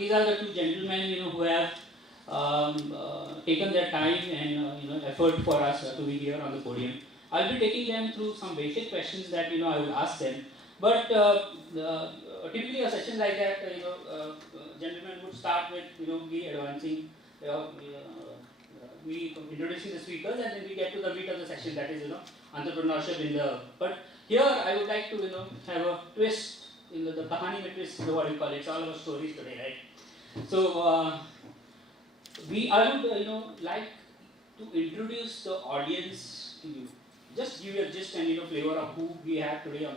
these are the two gentlemen, who have taken their time and effort for us to be here on the podium. I'll be taking them through some basic questions that I will ask them. But typically a session like that, gentlemen would start with me advancing, we introducing the speakers, and then we get to the meat of the session, that is entrepreneurship in the. But here I would like to have a twist in the kahani mein twist, what you call it. It's all about stories today, right? So I would like to introduce the audience to you. Just give you a gist and flavor of who we have today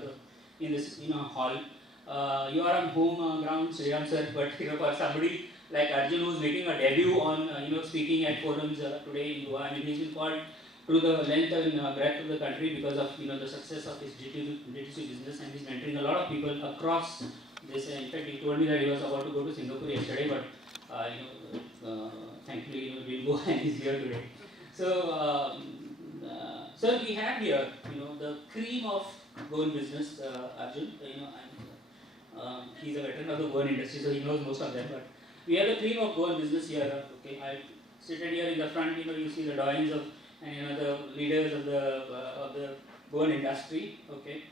in this hall. You are on home ground, Sriram sir, but for somebody like Arjun who's making a debut on speaking at forums today in Goa, he's been called to the length and breadth of the country because of the success of his D2C business, and he's mentoring a lot of people across this. In fact, he told me that he was about to go to Singapore yesterday, but thankfully he didn't go and he's here today. So, sir, we have here the cream of Goan business, Arjun. He's a veteran of the Goan industry, so he knows most of them. But we have the cream of Goan business here. Okay, I seated here in the front. You see the doyens of and the leaders of the Goan industry. Okay.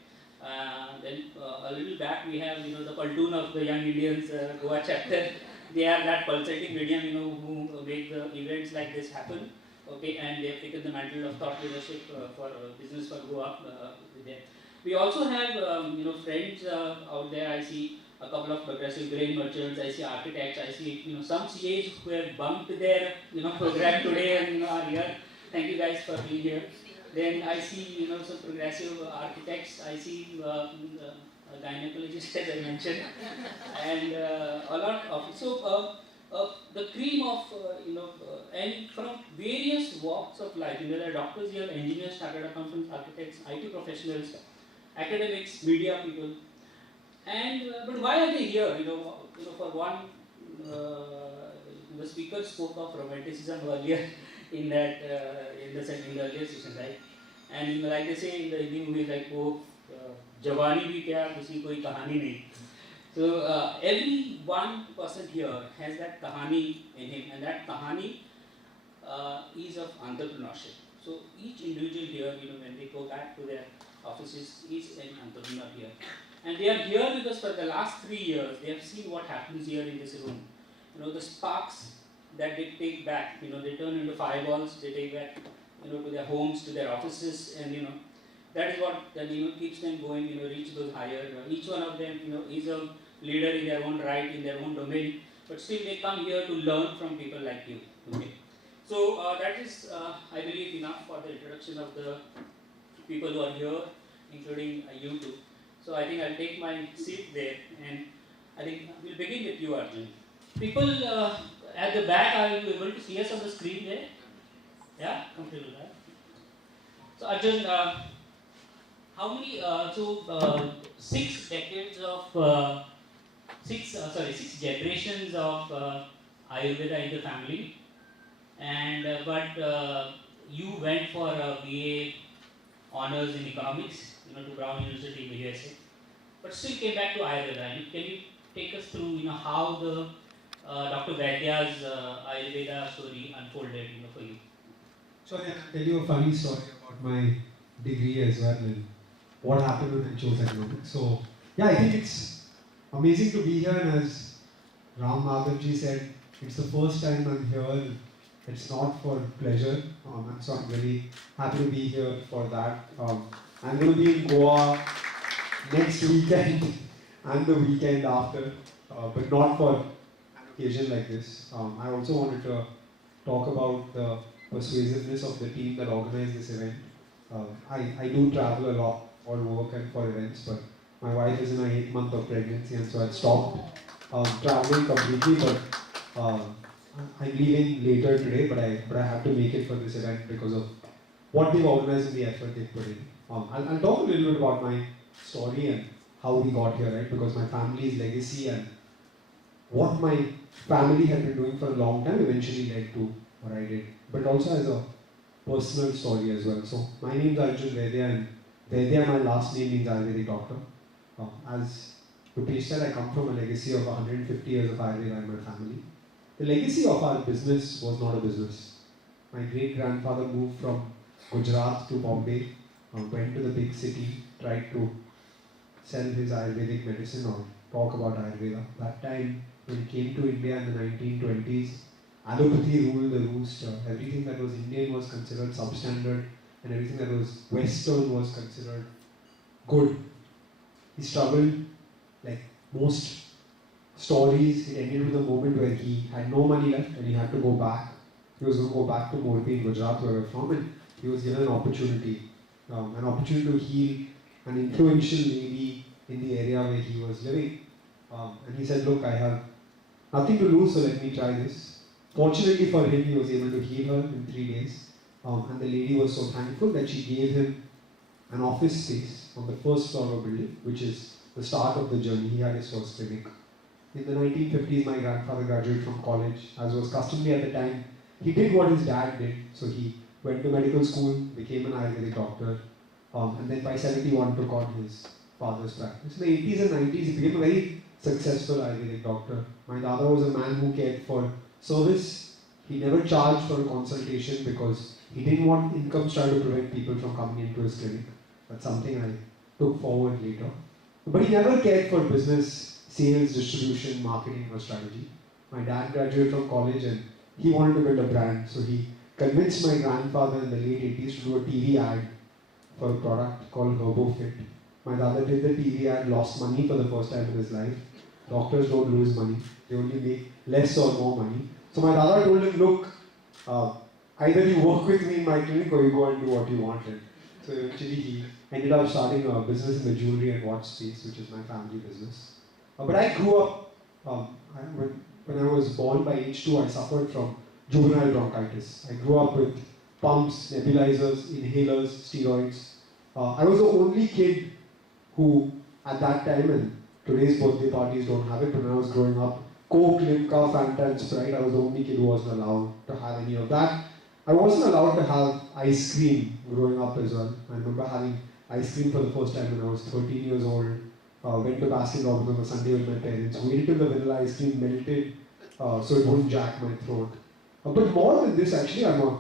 Then a little back we have the platoon of the young Indians Goa chapter. They are that pulsating medium who make the events like this happen. Okay, and they have taken the mantle of thought leadership for business for Goa with them. We also have friends out there. I see a couple of progressive grain merchants. I see architects. I see some CAs who have bumped their program today and are here. Thank you guys for being here. Then I see some progressive architects. I see a gynecologist, as I mentioned, and a lot of the cream of and from various walks of life. There are doctors here, engineers, chartered accountants, architects, IT professionals, academics, media people. And but why are they here? For one, the speaker spoke of romanticism earlier in that in the earlier session, right? And like they say in the Hindi movies, like जवानी भी क्या किसी कोई कहानी नहीं. So every one person here has that kahani in him, and that kahani is of entrepreneurship. So each individual here, when they go back to their offices, is an entrepreneur here. And they are here because for the last 3 years, they have seen what happens here in this room. The sparks that they take back, they turn into fireballs, they take back, to their homes, to their offices, and that is what then keeps them going, reach those higher. Each one of them, is a leader in their own right, in their own domain, but still they come here to learn from people like you. Okay. So that is, I believe, enough for the introduction of the people who are here, including you two. So I think I'll take my seat there, and I think we'll begin with you, Arjun. People at the back, are you able to see us on the screen there? Yeah, comfortable, right? So Arjun, how many? 6 decades of 6 generations of Ayurveda in the family, and but you went for a BA honors in economics, to Brown University in the USA, but still came back to Ayurveda. Can you take us through, how the Dr. Vaidya's Ayurveda story unfolded, for you? So I'll tell you a funny story about my degree as well and what happened when I chose economics. So yeah, I think it's amazing to be here, and as Ram Madhavji said, it's the first time I'm here. It's not for pleasure, and so I'm very happy to be here for that. I'm going to be in Goa next weekend and the weekend after, but not for an occasion like this. I also wanted to talk about the persuasiveness of the team that organized this event. I do travel a lot for work and for events, but my wife is in her 8th month of pregnancy, and so I stopped traveling completely. But I'm leaving later today, but I have to make it for this event because of what they've organized and the effort they've put in. I'll talk a little bit about my story and how we got here, right? Because my family's legacy and what my family had been doing for a long time eventually led to what I did, but also as a personal story as well. So my name is Arjun Vaidya, and Vaidya, my last name, means Ayurvedic doctor. As Rupesh said, I come from a legacy of 150 years of Ayurveda in my family. The legacy of our business was not a business. My great-grandfather moved from Gujarat to Bombay, went to the big city, tried to sell his Ayurvedic medicine or talk about Ayurveda. That time, when he came to India in the 1920s, allopathy ruled the roost. Everything that was Indian was considered substandard, and everything that was Western was considered good. He struggled, like most stories. It ended with a moment where he had no money left and he had to go back. He was going to go back to Molbio in Gujarat, where we're from, and he was given an opportunity to heal an influential lady in the area where he was living. And he said, look, I have nothing to lose, so let me try this. Fortunately for him, he was able to heal her in 3 days. And the lady was so thankful that she gave him an office space on the first floor of a building, which is the start of the journey. He had his first clinic. In the 1950s, my grandfather graduated from college. As was customary at the time, he did what his dad did. So he went to medical school, became an Ayurvedic doctor, and then by 71 took on his father's practice. In the 80s and 90s, he became a very successful Ayurvedic doctor. My dada was a man who cared for service. He never charged for a consultation because he didn't want income trying to prevent people from coming into his clinic. That's something I took forward later. But he never cared for business, sales, distribution, marketing, or strategy. My dad graduated from college and he wanted to build a brand. So he convinced my grandfather in the late 80s to do a TV ad for a product called HerboFit. My dad did the TV ad, lost money for the first time in his life. Doctors don't lose money, they only make less or more money. So my dad told him, look, either you work with me in my clinic or you go and do what you wanted. So eventually he ended up starting a business in the jewelry and watch space, which is my family business. But I grew up, when I was born by age 2, I suffered from juvenile bronchitis. I grew up with pumps, nebulizers, inhalers, steroids. I was the only kid who, at that time, and today's birthday parties don't have it, but when I was growing up, Coke, Limca, Fanta and Sprite, I was the only kid who wasn't allowed to have any of that. I wasn't allowed to have ice cream growing up as well. I remember having ice cream for the first time when I was 13 years old. Went to Baskin Robbins on a Sunday with my parents, waited till the vanilla ice cream melted so it wouldn't jack my throat. But more than this, actually, I'm a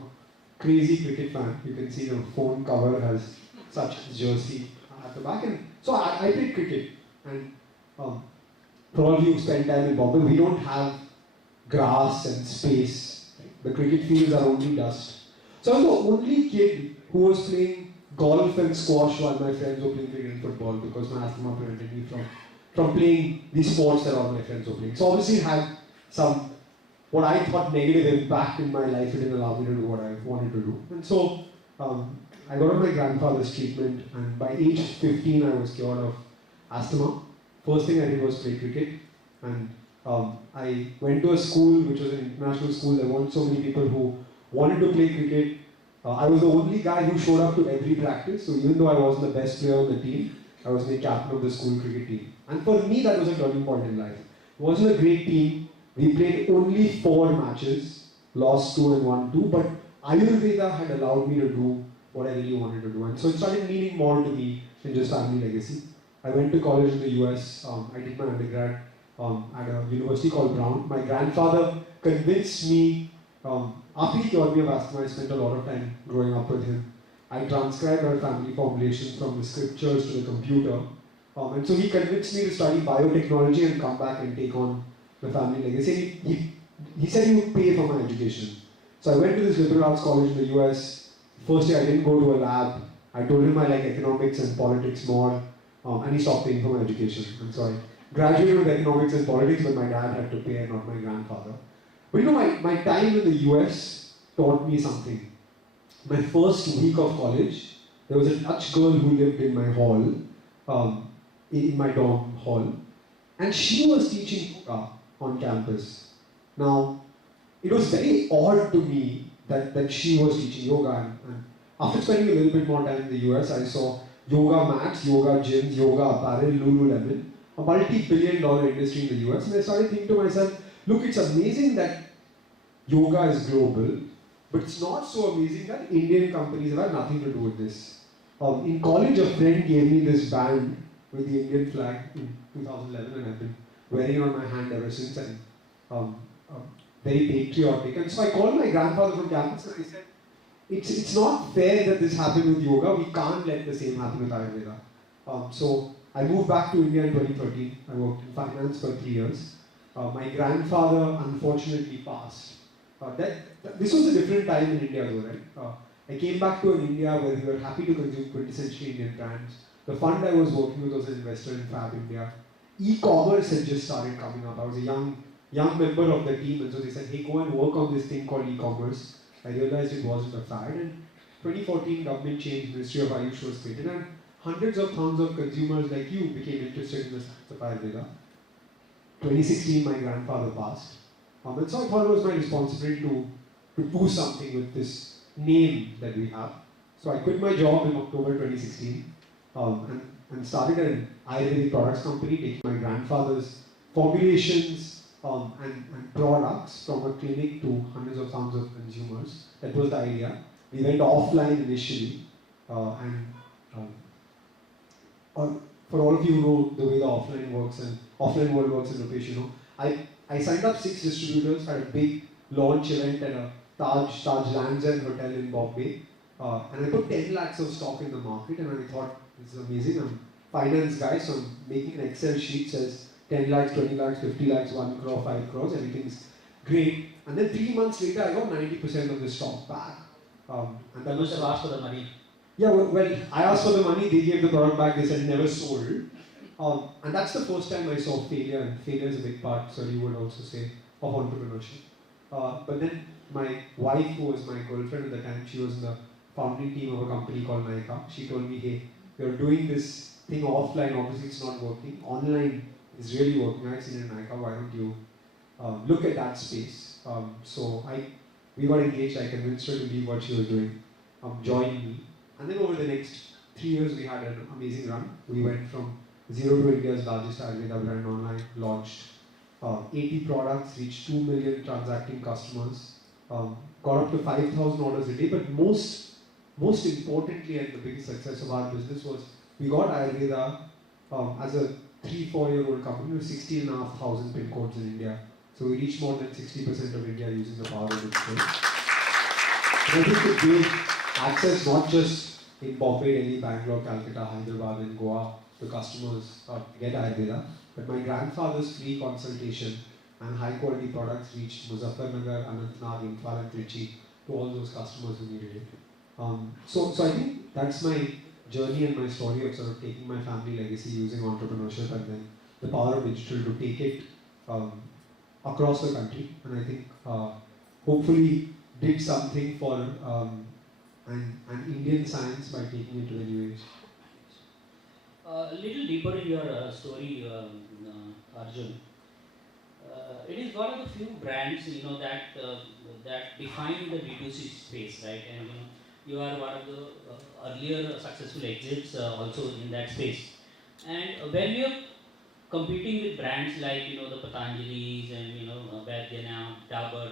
crazy cricket fan. You can see the phone cover has such jersey at the back. And so I played cricket. And for all of you who spend time in Bombay, we don't have grass and space. The cricket fields are only dust. So I was the only kid who was playing golf and squash while my friends were playing cricket and football because my asthma prevented me from playing these sports that all my friends were playing. So obviously it had some, what I thought, negative impact in my life. It didn't allow me to do what I wanted to do. And so I got on my grandfather's treatment, and by age 15 I was cured of asthma. First thing I did was play cricket, and I went to a school which was an international school. There weren't so many people who wanted to play cricket. I was the only guy who showed up to every practice, so even though I wasn't the best player on the team, I was the captain of the school cricket team. And for me, that was a turning point in life. It wasn't a great team. We played only 4 matches, lost 2 and won 2, but Ayurveda had allowed me to do what I really wanted to do. And so it started meaning more to me than just family legacy. I went to college in the US. I did my undergrad at a university called Brown. My grandfather convinced me, after he cured me of asthma, I spent a lot of time growing up with him. I transcribed our family formulations from the scriptures to the computer. And so he convinced me to study biotechnology and come back and take on the family legacy. He said he would pay for my education. So I went to this liberal arts college in the US. First year I didn't go to a lab. I told him I like economics and politics more. And he stopped paying for my education. And so I graduated with economics and politics, but my dad had to pay and not my grandfather. But you know, my time in the US taught me something. My first week of college, there was a Dutch girl who lived in my hall, in my dorm hall, and she was teaching yoga on campus. Now, it was very odd to me that she was teaching yoga. And after spending a little bit more time in the US, I saw yoga mats, yoga gyms, yoga apparel, Lululemon, a multi-billion-dollar industry in the US. And I started thinking to myself, look, it's amazing that yoga is global, but it's not so amazing that Indian companies have had nothing to do with this. In college, a friend gave me this band with the Indian flag in 2011, and I've been wearing it on my hand ever since, and um, very patriotic. And so I called my grandfather from campus and I said, it's not fair that this happened with yoga. We can't let the same happen with Ayurveda. So I moved back to India in 2013. I worked in finance for 3 years. My grandfather unfortunately passed. This was a different time in India though, right? I came back to an India where we were happy to consume quintessentially Indian brands. The fund I was working with was an investor in Fab India. E-commerce had just started coming up. I was a young member of the team, and so they said, hey, go and work on this thing called e-commerce. I realized it wasn't a fad, and 2014 government changed, Ministry of Ayush was created, and hundreds of thousands of consumers like you became interested in the science of Ayurveda. 2016, my grandfather passed, and so I thought it was my responsibility to do something with this name that we have. So I quit my job in October 2016 and started an Ayurvedic products company, taking my grandfather's formulations and products from a clinic to hundreds of thousands of consumers. That was the idea. We went offline initially, and for all of you who know the way the offline works and offline world works in Rupesh, you know, I signed up 6 distributors, had a big launch event at a Taj Lands End Hotel in Bombay, and I put 10 lakhs of stock in the market, and I thought, this is amazing. I'm a finance guy, so I'm making an Excel sheet, says 10 lakhs, 20 lakhs, 50 lakhs, 1 crore, 5 crores, everything's great. And then 3 months later, I got 90% of the stock back. And that was the ask for the money. Yeah, well, I asked for the money, they gave the product back, they said never sold. And that's the first time I saw failure, and failure is a big part, so you would also say, of entrepreneurship. But then my wife, who was my girlfriend at the time, she was in the founding team of a company called Nykaa. She told me, hey, you're doing this thing offline, obviously it's not working. Online is really working. I've seen it in Nykaa, why don't you look at that space? So we got engaged, I convinced her to leave what she was doing, join me. And then over the next 3 years, we had an amazing run. We went from zero to India's largest Ayurveda brand online, launched 80 products, reached 2 million transacting customers, got up to 5,000 orders a day, but most importantly, and the biggest success of our business was we got Ayurveda as a 3-4-year-old company with 16,500 pin codes in India. So we reached more than 60% of India using the power of digital. And I think it gave access not just in Bombay, Delhi, Bangalore, Calcutta, Hyderabad and Goa to customers get Ayurveda, but my grandfather's free consultation and high quality products reached Muzaffarnagar, Anantnag, Imphal and Trichy to all those customers who needed it. So I think that's my journey and my story of sort of taking my family legacy using entrepreneurship and then the power of digital to take it across the country. And I think hopefully did something for an Indian science by taking it to the new age. A little deeper in your story, Arjun. It is one of the few brands, you know, that define the D2C space, right? And you are one of the earlier successful exits also in that space. And when you're competing with brands like the Patanjali's and Vaidya now, Dabur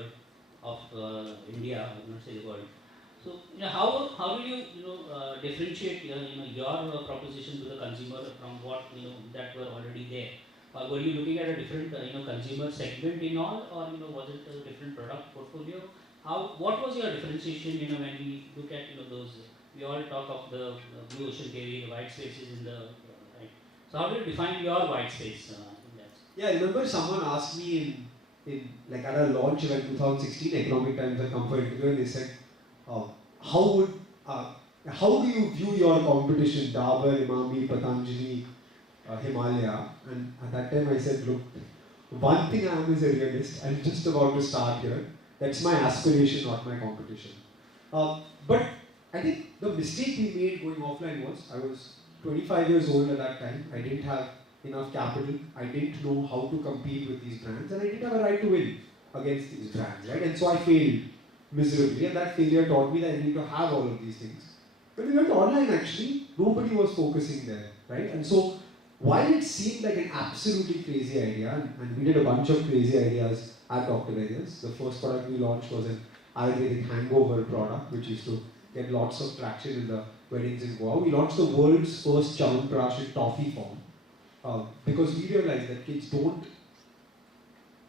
of India, I will not say the word. So how do you differentiate your proposition to the consumer from what that were already there? Were you looking at a different consumer segment in all, or was it a different product portfolio? What was your differentiation when we look at those? We all talk of the blue ocean theory, the white spaces in the right. So how do you define your white space in that? Yeah, I remember someone asked me in like at a launch event 2016, Economic Times had come for interview, and they said, how do you view your competition, Dabur, Imami, Patanjali, Himalaya? And at that time I said, look, one thing I am is a realist. I'm just about to start here. That's my aspiration, not my competition. But I think the mistake we made going offline was, I was 25 years old at that time. I didn't have enough capital. I didn't know how to compete with these brands, and I didn't have a right to win against these brands, right? And so I failed miserably, and that failure taught me that I need to have all of these things. When we went online, actually, nobody was focusing there, right? And so, while it seemed like an absolutely crazy idea, and we did a bunch of crazy ideas at Dr. Vaidya's, the first product we launched was an Ayurvedic hangover product, which used to get lots of traction in the weddings in Goa. We launched the world's first Chyawanprash in toffee form. because we realize that kids don't.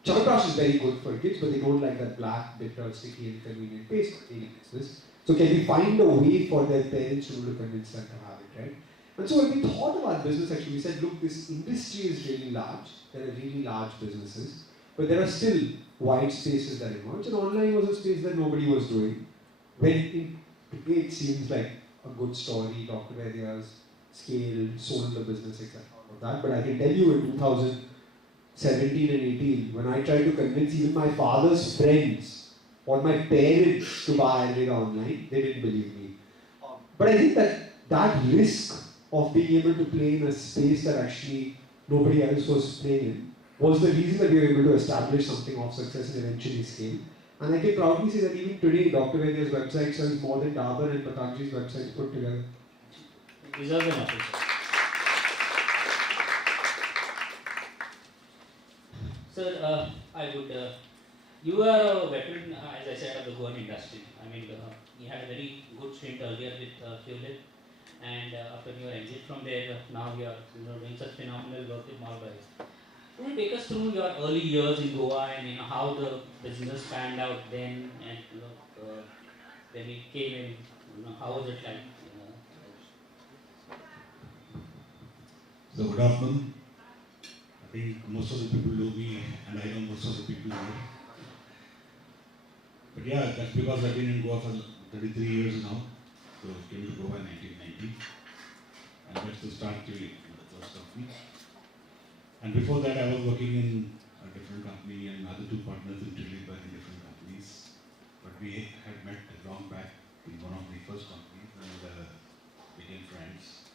Chavaprash is very good for kids, but they don't like that black, bitter, sticky, inconvenient paste for daily business. So can we find a way for their parents to convince them to have it, right? And so when we thought of our business, actually, we said, look, this industry is really large. There are really large businesses, but there are still wide spaces that emerge, and online was a space that nobody was doing. When today it seems like a good story, Dr. Vaidya's scaled, sold the business, etc. That, but I can tell you in 2017 and 18, when I tried to convince even my father's friends or my parents to buy Ayurveda online, they didn't believe me. But I think that risk of being able to play in a space that actually nobody else was playing in was the reason that we were able to establish something of success and eventually scale. And I can proudly say that even today, Dr. Vaidya's website sells more than Dabur and Patanjali's websites put together. Deserves an applause. Sir, I would. You are a veteran, as I said, of the Goan industry. I mean, you had a very good stint earlier with Pvt.Ltd, and after your exit from there, now you are doing such phenomenal work with Molbio. Can you take us through your early years in Goa and how the business panned out then, and when it came in, how was it like? So good afternoon. I think most of the people know me, and I know most of the people here. But yeah, that's because I've been in Goa for 33 years now. So I came to Goa in 1990, and that's the start to the first company. And before that, I was working in a different company, and other two partners in Chile were in different companies. But we had met long back in one of the first companies and became friends.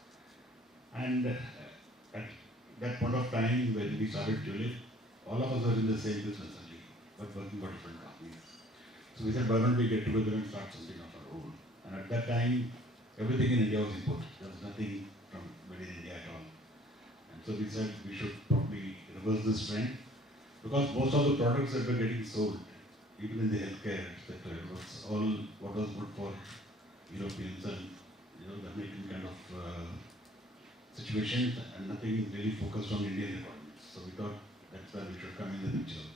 And at that point of time when we started Tulip, all of us were in the same business only, but working for different companies. So we said, why don't we get together and start something of our own? And at that time, everything in India was imported. There was nothing from within India at all. And so we said we should probably reverse this trend, because most of the products that were getting sold, even in the healthcare sector, it was all what was good for Europeans and the American kind of situations, and nothing really focused on Indian requirements. So we thought that's where we should come in the picture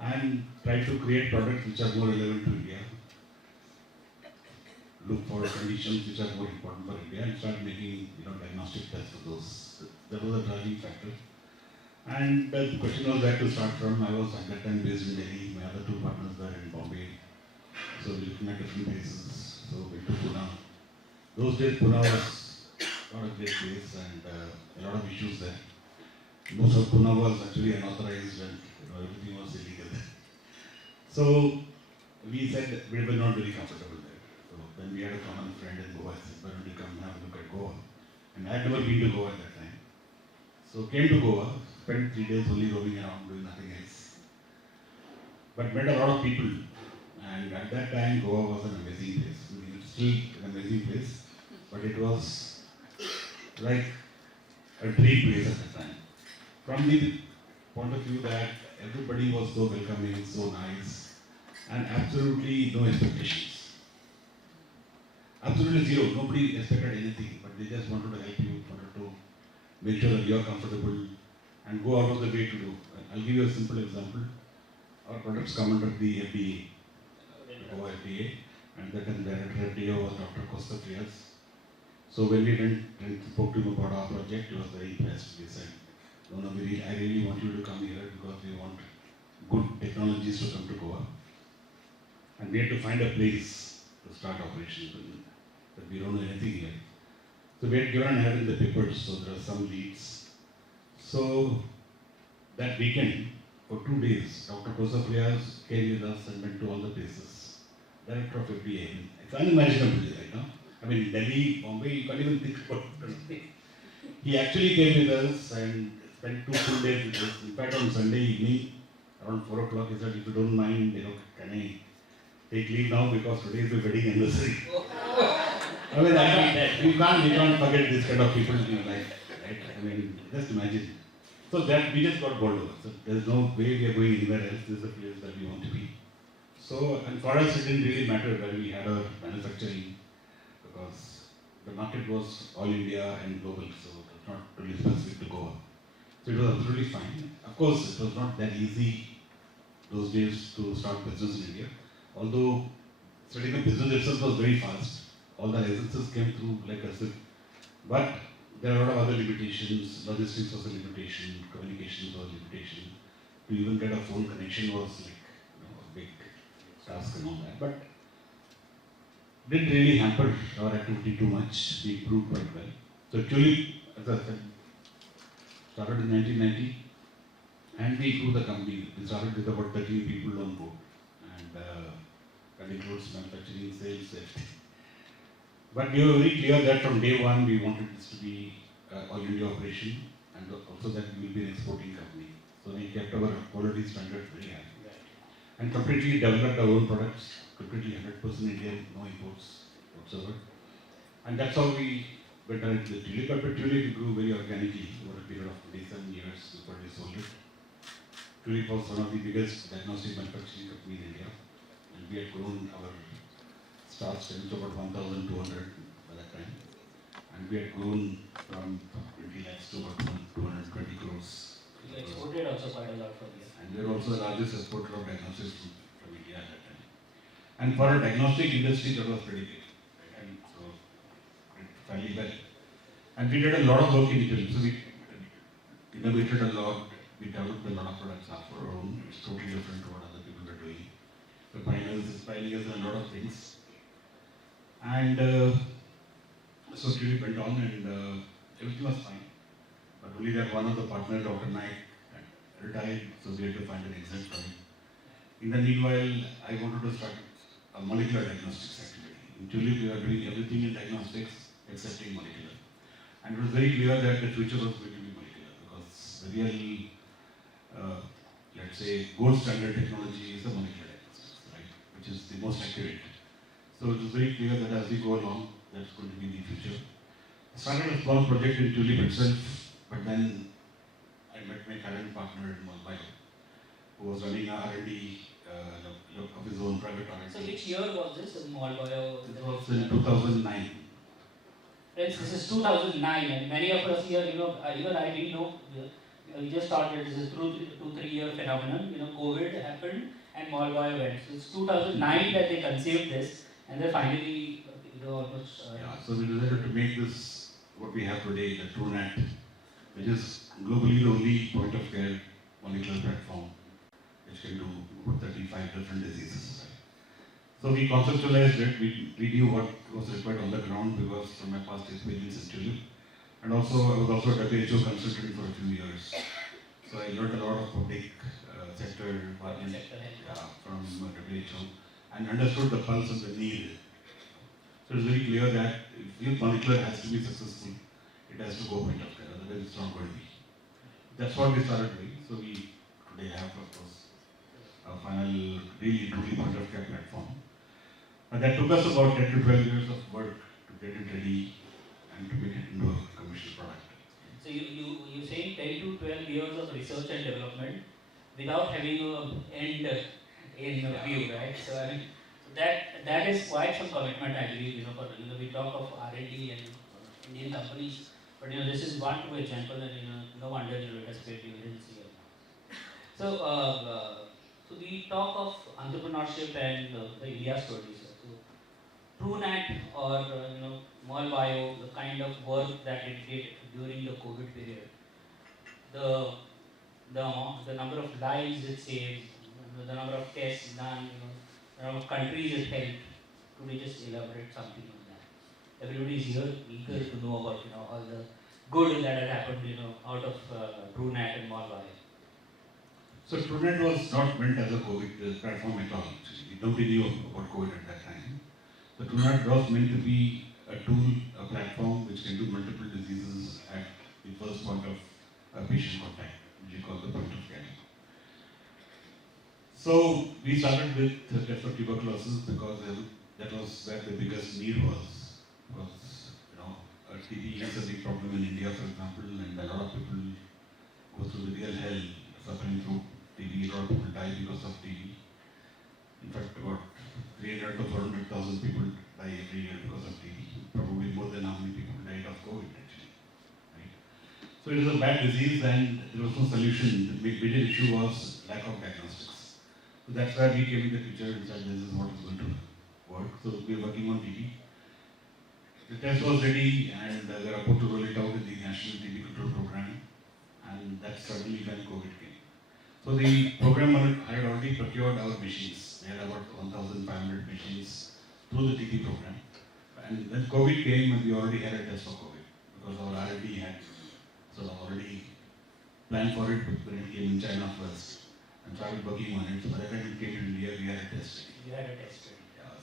and try to create products which are more relevant to India, look for conditions which are more important for India, and start making diagnostic tests for those. That was a driving factor. And the question was where to start from. I was at that time based in Delhi. My other two partners were in Bombay. So we were looking at different places. So we went to Pune. Those days Pune was not a great place, and a lot of issues there. Most of Pune was actually unauthorized, and everything was illegal there. So we said we were not very comfortable there. So then we had a common friend in Goa. I said, why don't you come and have a look at Goa? And I had never been to Goa at that time. So came to Goa, spent 3 days only roaming around, doing nothing else. But met a lot of people. And at that time, Goa was an amazing place. I mean, it's still an amazing place, but it was like a dream place at that time. From the point of view that everybody was so welcoming, so nice, and absolutely no expectations. Absolutely zero. Nobody expected anything, but they just wanted to help you, wanted to make sure that you are comfortable and go out of the way to do. I'll give you a simple example. Our products come under the FDA, Goa FDA, and that director FDA was Dr. Costa Frias. So when we went and spoke to him about our project, he was very impressed. We said, no, I really want you to come here because we want good technologies to come to Goa. And we had to find a place to start operations with, but we don't know anything here. So we had given an ad in the papers, so there are some leads. So that weekend, for 2 days, Dr. Costa Frias came with us and went to all the places. Director of FDA. It's unimaginable right now. I mean, Delhi, Bombay, you can't even think about it. He actually came with us and spent 2 full days with us. In fact, on Sunday evening, around 4 o'clock, he said, if you don't mind, can I take leave now because today is the wedding anniversary. I mean, you can't forget this kind of people in your life, right? I mean, just imagine. So that we just got bowled over. So there's no way we are going anywhere else. This is the place that we want to be. So, and for us, it didn't really matter where we had our manufacturing, because the market was all India and global. So not really specific to Goa. So it was absolutely fine. Of course, it was not that easy those days to start business in India. Although starting a business itself was very fast. All the licenses came through like a zip. But there are a lot of other limitations. Logistics was a limitation, communications was a limitation. To even get a phone connection was like a big task and all that. But didn't really hamper our activity too much. We improved quite well. So actually, as I said, started in 1990 and we grew the company. We started with about 13 people on board and that includes manufacturing, sales, everything. But we were very clear that from day one we wanted this to be all India operation and also that we will be an exporting company. So we kept our quality standards very high and completely developed our own products, completely 100% Indian, no imports whatsoever. And that's how we went ahead with the tulip. But with tulip we grew very organically over a period of 27 years before we sold it. Tulip was one of the biggest diagnostic manufacturing companies in India and we had grown our staff strength to about 1,200 by that time. And we had grown from 20 lakhs to about 220 crores. You exported also quite a lot from here. And we are also the largest exporter of diagnostics from India at that time. And for a diagnostic industry, that was pretty big. Right? And so, it did fairly well. And we did a lot of work in Italy. So we innovated a lot. We developed a lot of products of our own. It's totally different to what other people are doing. So pioneers in a lot of things. And so Tulip went on and everything was fine. But only that one of the partners, Dr. Naik, retired, so we had to find an exit for him. In the meanwhile, I wanted to start a molecular diagnostics activity. In Tulip, we were doing everything in diagnostics excepting molecular. And it was very clear that the future was going to be molecular because the real, let's say, gold standard technology is the molecular diagnostics, right? Which is the most accurate. So it was very clear that as we go along, that's going to be the future. I started a small project in Tulip itself, but then I met my current partner in Molbio, who was running a R&D of his own private R&D. So which year was this? Molbio? It was in 2009. Friends, this is 2009 and many of us here, even I didn't know, we just started, this is 2-3 year phenomenon, COVID happened and Molbio went. So it's 2009 that they conceived this and they finally, almost... Yeah, so we decided to make this what we have today, the TrueNat, which is globally the only point of care molecular platform which can do about 35 different diseases. So we conceptualized it, we knew what was required on the ground because from my past experience in Tulip. And also I was also a WHO consultant for a few years. So I learned a lot of public sector from WHO and understood the pulse of the need. So it's very clear that if molecular has to be successful, it has to go point of care, otherwise it's not going to be. That's what we started doing. So we today have, of course, a final, really truly point of care platform. And that took us about 10 to 12 years of work to get it ready and to make it into a commercial product. So you saying 10 to 12 years of research and development without having an end in view, right? So I mean, that is quite some commitment, I believe. We talk of R&D and Indian companies, but this is one true example, and no wonder it has paid dividends here. So so we talk of entrepreneurship and the India stories. So TrueNat or Molbio, the kind of work that it did during the COVID period, the number of lives it saved, the number of tests done, the number of countries it helped. Could you just elaborate something on that? Everybody is here eager to know about all the good that has happened out of TrueNat and Molbio. So TrueNat was not meant as a COVID platform at all. Nobody knew about COVID at that time. So TrueNat was meant to be a tool, a platform which can do multiple diseases at the first point of patient contact, which we call the point of care. So we started with the test for tuberculosis because that was where the biggest need was. Because TB is a big problem in India, for example, and a lot of people go through the real hell suffering through TB. A lot of people die because of TB. In fact, about 300 to 400,000 people die every year because of TB. Probably more than how many people died of COVID actually. Right? So it is a bad disease and there was no solution. The major issue was lack of diagnostics. So that's why we came in the picture and said this is what is going to work. So we are working on TB. The test was ready and we are about to roll it out in the National TB Control Program, and that's suddenly when COVID came. So the program had already procured our machines. They had about 1,500 machines through the TB program. And when COVID came, we already had a test for COVID because our R&D had sort of already planned for it when it came in China first and started working on it. So by the time it came to India, we had a test. You had a test.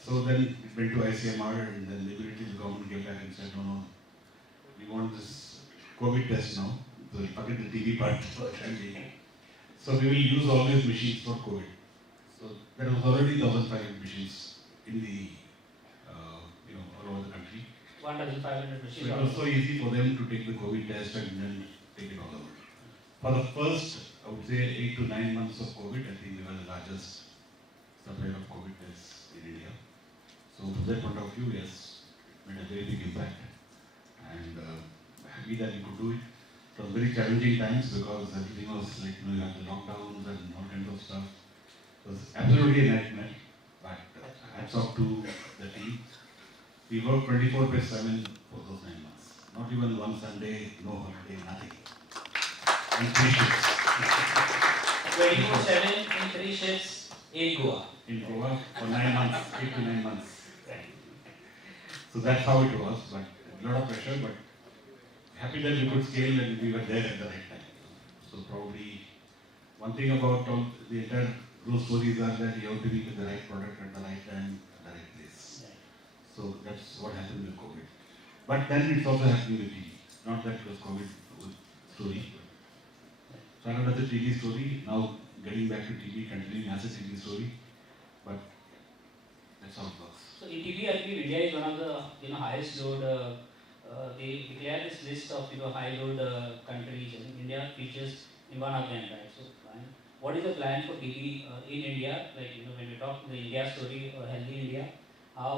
So then it went to ICMR and then immediately the government came back and said, no, we want this COVID test now. So forget the TB part for the time being. So we will use all these machines for COVID. So there was already 1,500 machines in the, all over the country. 1,500 So machines. it was so easy for them to take the COVID test and then take it all over. For the first, I would say 8 to 9 months of COVID, I think we were the largest supplier of COVID tests in India. So from that point of view, yes, it made a very big impact. And happy that we could do it. It was very challenging times because everything was like, you had the lockdowns and all kinds of stuff. It was absolutely a nightmare. But hats off to the team. We worked 24/7 for those 9 months. Not even one Sunday, no holiday, nothing. And 3 shifts. 24/7 in 3 shifts in Goa. In Goa for 9 months, 8 to 9 months. So that's how it was, but a lot of pressure, but happy that we could scale and we were there at the right time. So probably one thing about all the entire growth stories are that you have to be with the right product at the right time, at the right place. So that's what happened with COVID. But then it's also happening with TB. Not that it was COVID story. So another TB story, now getting back to TB, continuing as a TB story, but that's how it works. So in TB, I believe India is one of the highest load. They declare this list of high load countries, and India features in one of them, right? So, what is the plan for TB in India? Like when we talk the India story, healthy India, how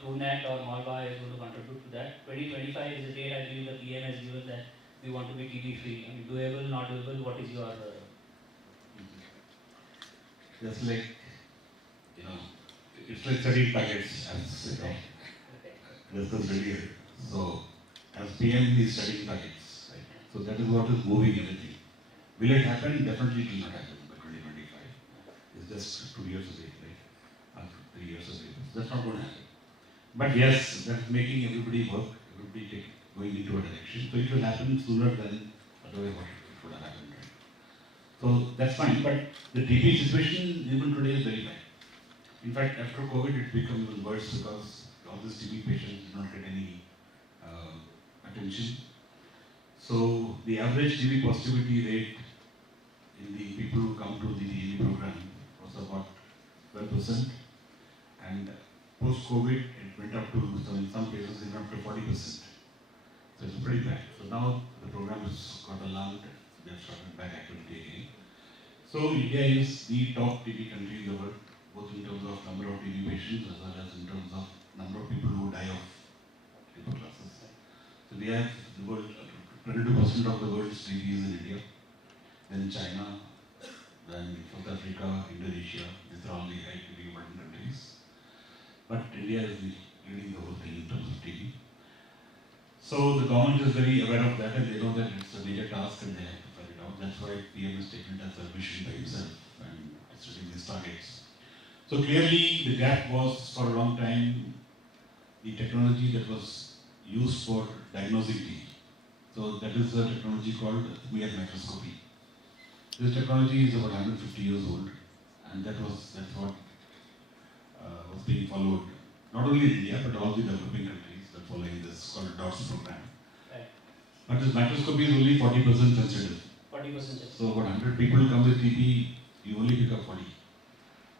TrueNet or Molbio is going to contribute to that? 2025 is the date I believe the PM has given that we want to be TB free. I mean, doable, not doable. What is your? Just like it's like studying targets, as discussed earlier. So, as PM, he is studying targets. Right? So that is what is moving everything. Will it happen? Definitely it will not happen by 2025. It's just 2 years away, right? After 3 years away. That's not going to happen. But yes, that's making everybody work, everybody going into a direction. So it will happen sooner than otherwise what it would have happened, right? So that's fine. But the TB situation even today is very bad. In fact, after COVID, it became even worse because all these TB patients did not get any attention. So the average TB positivity rate in the people who come to the TB program was about 12%, and post-COVID, it went up to, so in some cases, it went up to 40%. So it's pretty bad. So now the program has got alarmed, they have started back activity again. So India is the top TB country in the world, both in terms of number of TB patients as well as in terms of number of people who die of tuberculosis. So we have the world, 22% of the world's TB is in India, then China, then South Africa, Indonesia. These are all the high TB burden countries. But India is leading the whole thing in terms of TB. So the government is very aware of that and they know that it's a major task and they have to figure it out. That's why PM has taken it as a mission by himself and setting these targets. So clearly the gap was for a long time the technology that was used for diagnosing TB. So that is a technology called mere microscopy. This technology is about 150 years old and that's what was being followed not only in India but all the developing countries that are following this called DOTS program. Right. But this microscopy is only 40% sensitive. 40% sensitive. So about 100 people come with TB, you only pick up 40.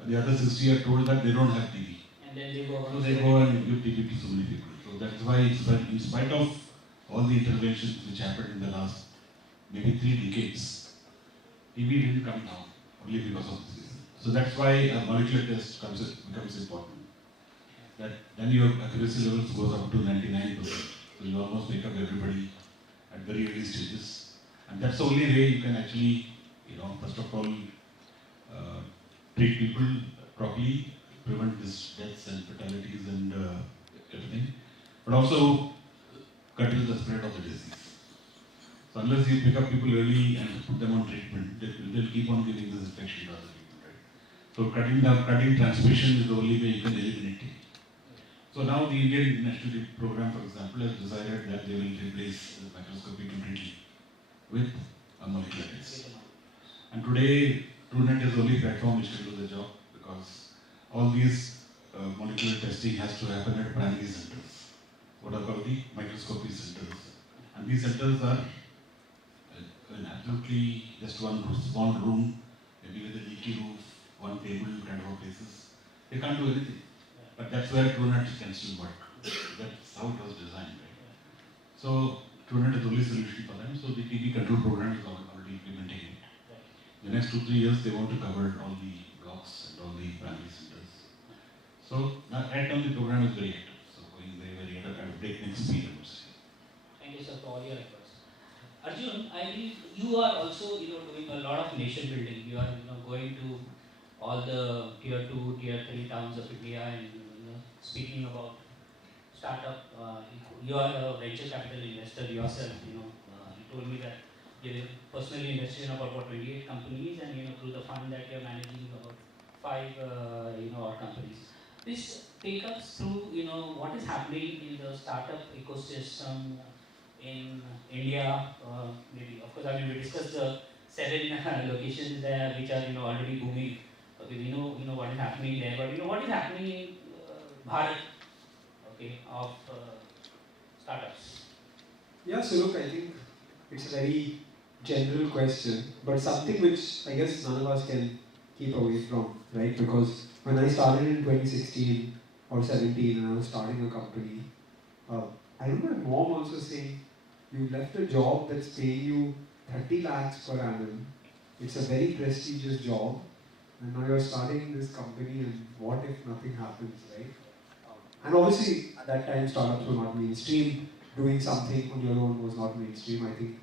The other 60 are told that they don't have TB. And then they go So they go and give TB to so many people. So that's why in spite of all the interventions which happened in the last maybe 3 decades, TB didn't come down only because of this reason. So that's why a molecular test becomes important. That then your accuracy levels goes up to 99%. So you almost pick up everybody at very early stages. And that's the only way you can actually, first of all, treat people properly, prevent this deaths and fatalities and everything, but also curtail the spread of the disease. So unless you pick up people early and put them on treatment, they'll keep on giving this infection to other people, right? So cutting transmission is the only way you can eliminate it. So now the Indian National Program, for example, has decided that they will replace the microscopy completely with a molecular test. And today, TrueNet is the only platform which can do the job, because all these molecular testing has to happen at primary centers, what are called the microscopy centers. And these centers are absolutely just one small room, maybe with a leaky roof, one table kind of places. They can't do anything. But that's where TrueNet can still work. That's how it was designed, right? So TrueNet is the only solution for them. So the TB control program is already implementing it. The next 2-3 years, they want to cover all the blocks and all the primary centers. So right now the program is very active. So going very at a breakneck speed, I would say. Thank you, sir, for all your efforts. Arjun, I believe you are also, doing a lot of nation building. You are, going to all the tier 2, tier 3 towns of India and, speaking about startup. You are a venture capital investor yourself. You told me that you personally invested in about 28 companies, and through the fund that you're managing about 5 odd companies. Please take us through what is happening in the startup ecosystem in India. Maybe of course, we discussed the 7 locations there which are already booming. Okay, we know what is happening there, but what is happening in Bharat? Okay, of startups. Yeah, so look, I think it's a very general question, but something which I guess none of us can keep away from, right? Because when I started in 2016 or 17 and I was starting a company, I remember my mom also saying, you left a job that's paying you 30 lakhs per annum. It's a very prestigious job, and now you're starting this company, and what if nothing happens, right? And obviously, at that time, startups were not mainstream. Doing something on your own was not mainstream. I think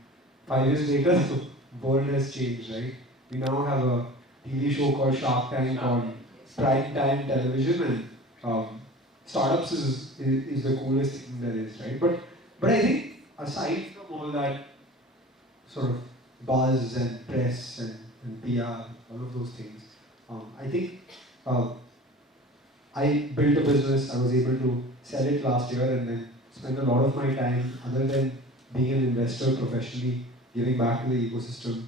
5 years later, the world has changed, right? We now have a TV show called Shark Tank on prime time television, and startups is the coolest thing there is, right? But I think aside from all that sort of buzz and press and PR, all of those things, I think I built a business. I was able to sell it last year, and then spend a lot of my time, other than being an investor professionally, giving back to the ecosystem,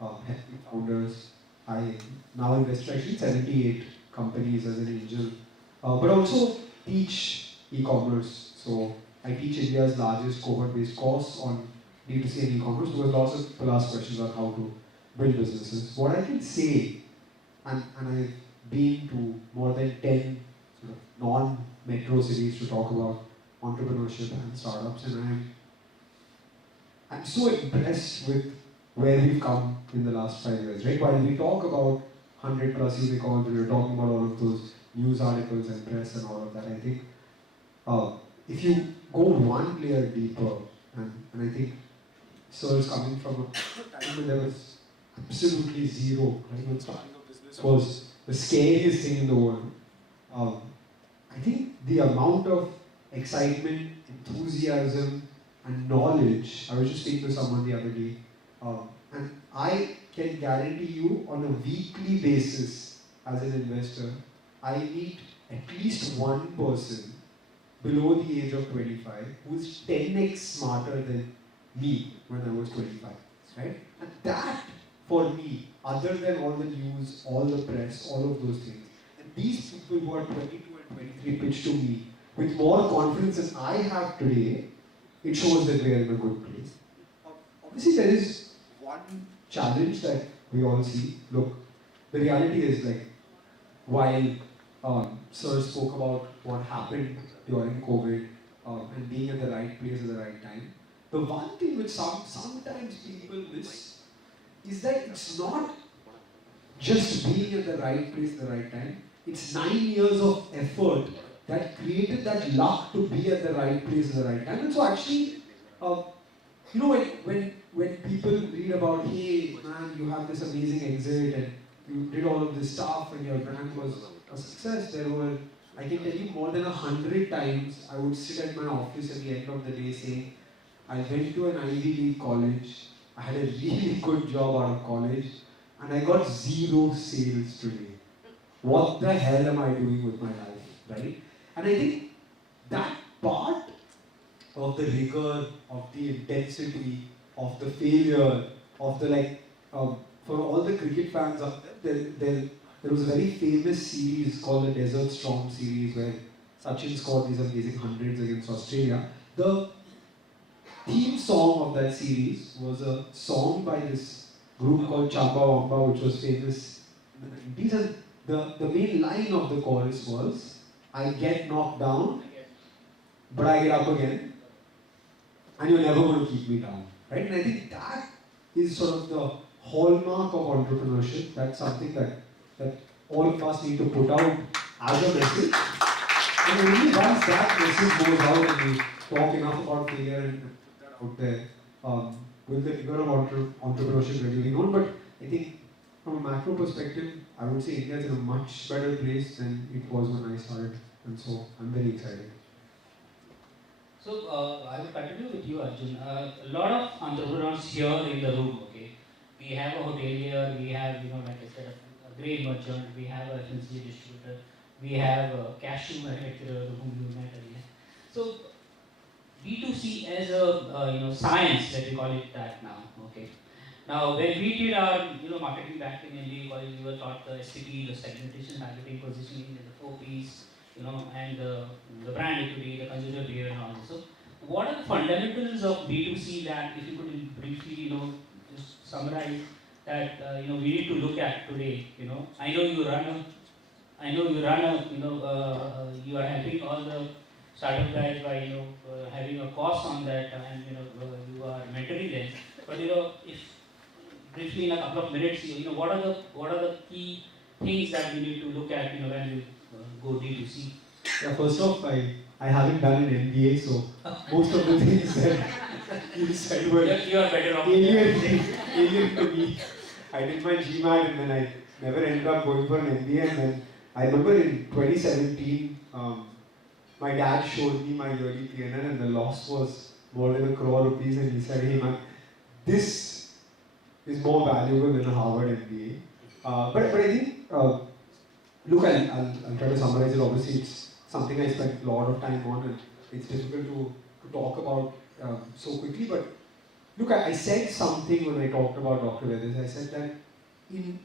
helping founders. I now invest actually in 78 companies as an angel, but also teach e-commerce. So I teach India's largest cohort-based course on D2C and e-commerce, because lots of people ask questions on how to build businesses. What I can say, and I've been to more than 10 sort of non-metro cities to talk about entrepreneurship and startups, and I'm so impressed with where we've come in the last 5 years, right? While we talk about 100 plus unicorns, we're talking about all of those news articles and press and all of that, I think if you go one layer deeper, and I think Sir is coming from a time when there was absolutely zero, right? When starting a business was the scariest thing in the world. I think the amount of excitement, enthusiasm, and knowledge. I was just speaking to someone the other day, and I can guarantee you on a weekly basis as an investor, I meet at least one person below the age of 25 who is 10x smarter than me when I was 25, right? And that, for me, other than all the news, all the press, all of those things, and these people who are 22 and 23 pitch to me with more confidence than I have today, it shows that we are in a good place. Obviously, there is one challenge that we all see. Look, the reality is, like, while Sir spoke about what happened during COVID and being at the right place at the right time, the one thing which sometimes people miss is that it's not just being at the right place at the right time. It's 9 years of effort that created that luck to be at the right place at the right time. And so actually, when when people read about, hey man, you have this amazing exit and you did all of this stuff and your brand was a success, there were, I can tell you, more than 100 times I would sit at my office at the end of the day saying, I went to an Ivy League college, I had a really good job out of college, and I got 0 sales today. What the hell am I doing with my life, right? And I think that part of the rigor, of the intensity, of the failure, of the for all the cricket fans out there was a very famous series called the Desert Storm series where Sachin scored these amazing hundreds against Australia. The theme song of that series was a song by this group called Chamba Wamba, which was famous in the 90s. And the main line of the chorus was, I get knocked down, but I get up again, and you're never going to keep me down. Right? And I think that is sort of the hallmark of entrepreneurship. That's something that all of us need to put out as a message. And only once that message goes out and we talk enough about failure and put that out there, will the rigor of entrepreneurship really be known. But I think from a macro perspective, I would say India is in a much better place than it was when I started. And so I'm very excited. So I will continue with you, Arjun. A lot of entrepreneurs here in the room, okay? We have a hotelier, we have, like I said, a grain merchant, we have a FMCG distributor, we have a cashew manufacturer whom you met earlier. So B2C as a science, let me call it that now, okay? Now when we did our marketing back in MBA college, we were taught the STP, the segmentation, targeting, positioning, and the 4 Ps, and the brand equity, the consumer behavior and all this. So what are the fundamentals of B2C that, if you could briefly, just summarize that, we need to look at today, I know you run you are helping all the startup guys by, having a course on that and, you are mentoring them. But, if briefly in a couple of minutes, what are the key things that we need to look at, when we go D2C? Yeah, first off, I haven't done an MBA, so most of the things that you said were you are better off. alien to me. I did my GMAT and then I never ended up going for an MBA. And then I remember in 2017, my dad showed me my yearly P&L and the loss was more than ₹1 crore, and he said, hey man, this is more valuable than a Harvard MBA. But I think, look, I'll try to summarize it. Obviously, it's something I spent a lot of time on and it's difficult to talk about so quickly. But look, I said something when I talked about Dr. Vaidya. I said that in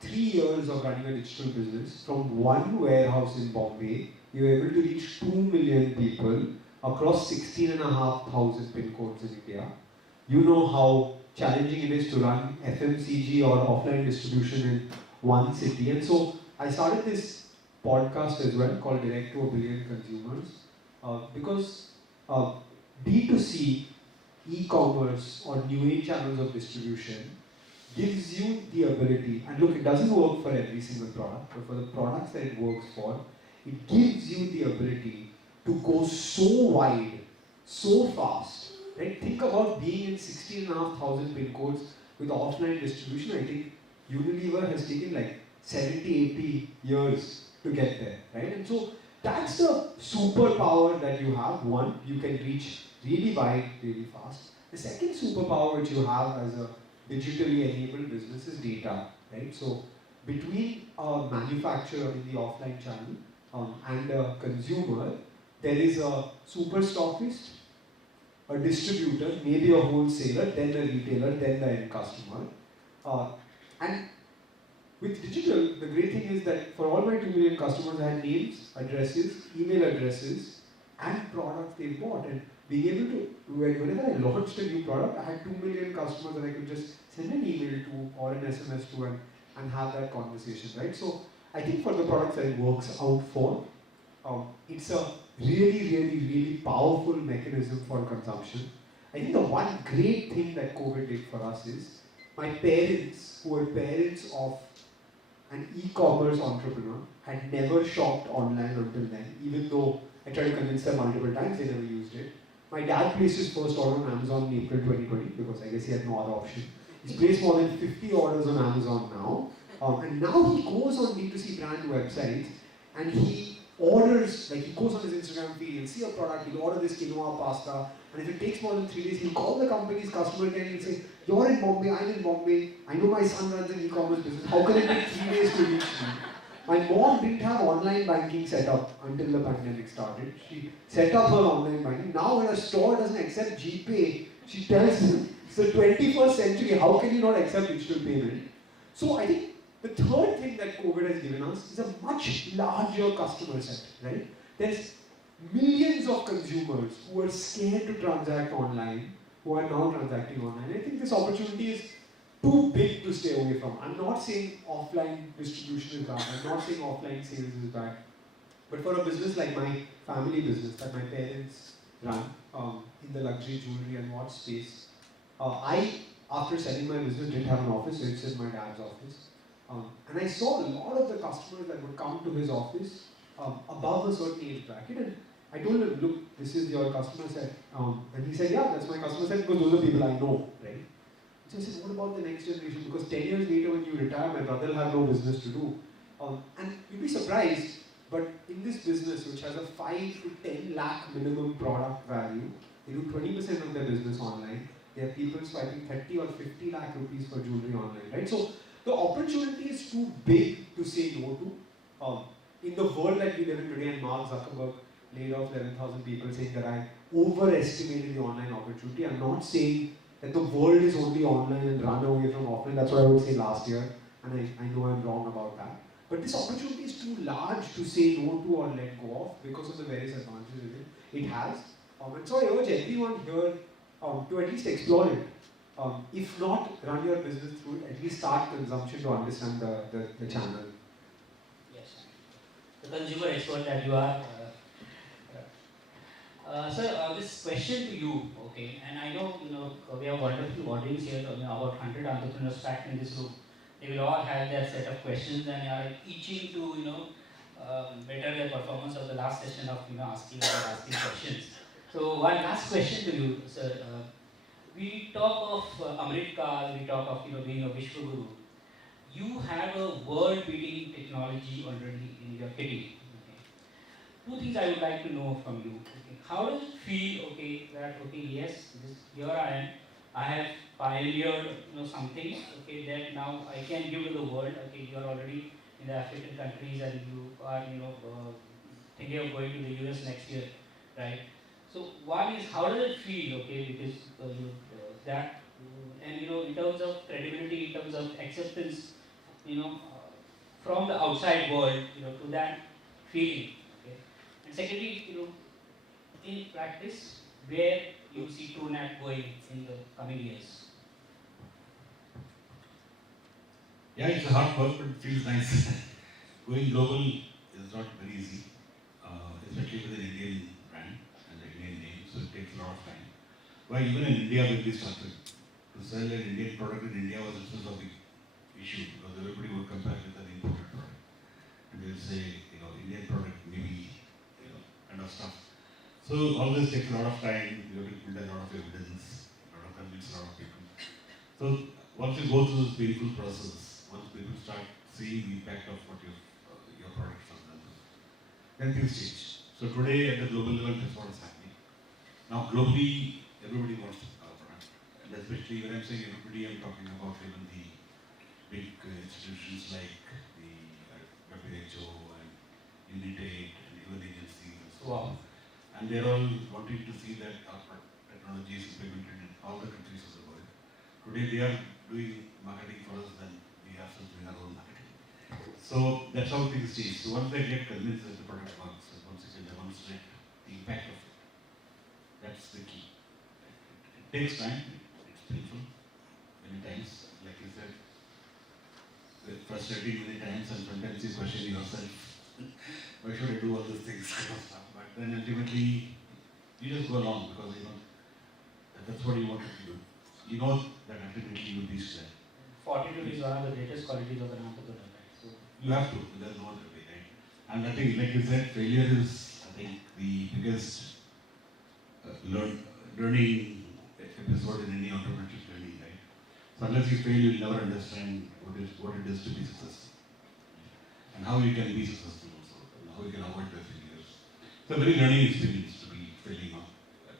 3 years of running a digital business, from one warehouse in Bombay, you were able to reach 2 million people across 16,500 pin codes in India. You know how challenging it is to run FMCG or offline distribution in one city. And so I started this podcast as well called Direct to a Billion Consumers because D2C, e-commerce or new age channels of distribution gives you the ability, and look, it doesn't work for every single product, but for the products that it works for, it gives you the ability to go so wide, so fast. Right? Think about being in 16,500 pin codes with offline distribution. I think Unilever has taken like 70, 80 years to get there. Right? And so that's the superpower that you have. One, you can reach really wide, really fast. The second superpower which you have as a digitally enabled business is data. Right? So between a manufacturer in the offline channel and a consumer, there is a super stockist, a distributor, maybe a wholesaler, then a retailer, then the end customer. And with digital, the great thing is that for all my 2 million customers, I had names, addresses, email addresses, and products they bought. And being able to, whenever I launched a new product, I had 2 million customers that I could just send an email to or an SMS to and have that conversation, right? So I think for the products that it works out for, it's a really powerful mechanism for consumption. I think the one great thing that COVID did for us is my parents, who were parents of an e-commerce entrepreneur, had never shopped online until then, even though I tried to convince them multiple times, they never used it. My dad placed his first order on Amazon in April 2020 because I guess he had no other option. He's placed more than 50 orders on Amazon now. And now he goes on D2C brand websites and he orders, like he goes on his Instagram feed, he'll see a product, he'll order this quinoa pasta, and if it takes more than 3 days, he'll call the company's customer care and he'll say, you're in Bombay, I'm in Bombay, I know my son runs an e-commerce business, how can it take 3 days to reach me? My mom didn't have online banking set up until the pandemic started. She set up her online banking. Now when a store doesn't accept GPay, she tells him, it's the 21st century, how can you not accept digital payment? So I think the third thing that COVID has given us is a much larger customer set, right? There's millions of consumers who are scared to transact online, who are now transacting online. I think this opportunity is too big to stay away from. I'm not saying offline distribution is bad, I'm not saying offline sales is bad, but for a business like my family business that my parents run in the luxury jewelry and watch space, I, after selling my business, didn't have an office, so it's in my dad's office. And I saw a lot of the customers that would come to his office above a certain age bracket, and I told him, look, this is your customer set. And he said, yeah, that's my customer set because those are people I know, right? So I said, what about the next generation? Because 10 years later when you retire, my brother will have no business to do. And you'd be surprised, but in this business, which has a 5 to 10 lakh minimum product value, they do 20% of their business online. They have people swiping 30 or 50 lakh rupees for jewelry online, right? So the opportunity is too big to say no to. In the world that we live in today, and Mark Zuckerberg laid off 11,000 people saying that I overestimated the online opportunity. I'm not saying that the world is only online and run away from offline. That's what I would say last year, and I know I'm wrong about that. But this opportunity is too large to say no to or let go of because of the various advantages it has. And so I urge everyone here to at least explore it. If not, run your business through it, at least start consumption to understand the channel. Yes, the consumer expert that you are. Sir, this question to you, okay, and I know, we have wonderful audience here, about 100 entrepreneurs packed in this room. They will all have their set of questions and are itching to, better their performance of the last session of, asking questions. So one last question to you, sir. We talk of Amritkal, we talk of, being a Vishwaguru. You have a world-beating technology already in your kitty. Two things I would like to know from you. Okay. How does it feel, that, yes, here I have pioneered, something, that now I can give to the world. You are already in the African countries and you are, thinking of going to the US next year, right? So one is, how does it feel, because that, and in terms of credibility, in terms of acceptance, from the outside world, to that feeling. And secondly, in practice, where you see TrueNat going in the coming years? Yeah, it's a hard work, but it feels nice. Going global is not very easy, especially with an Indian brand and an Indian name, so it takes a lot of time. Well, even in India, when we started, to sell an Indian product in India was a big issue because everybody would compare with an imported product. And they'll say, Indian product maybe, kind of stuff. So all this takes a lot of time, you have to build a lot of evidence, convince a lot of people. So once you go through this painful process, once people start seeing the impact of what your product, for example, then things change. So today at the global level, that's what is happening. Now globally, everybody wants our product. And especially when I'm saying everybody, I'm talking about even the big institutions like the WHO and Unitaid and even agencies and so on. And they're all wanting to see that our technology is implemented in all the countries of the world. Today they are doing marketing for us and we are also doing our own marketing. So that's how things change. So once they get convinced that the product works, and once they can demonstrate the impact of it, that's the key. It takes time, it's painful many times, like you said, it's frustrating many times, and sometimes you question yourself, why should I do all these things? But then ultimately, you just go along because that's what you want to do. You know that ultimately you will reach there. Fortitude is one of the greatest qualities of an entrepreneur, right? So you have to, there's no other way, right? And I think, like you said, failure is, I think, the biggest learning episode in any entrepreneurship journey, right? So unless you fail, you'll never understand what it is to be successful and how you can be successful also, and how you can avoid the failures. It's a very learning experience to be failing on,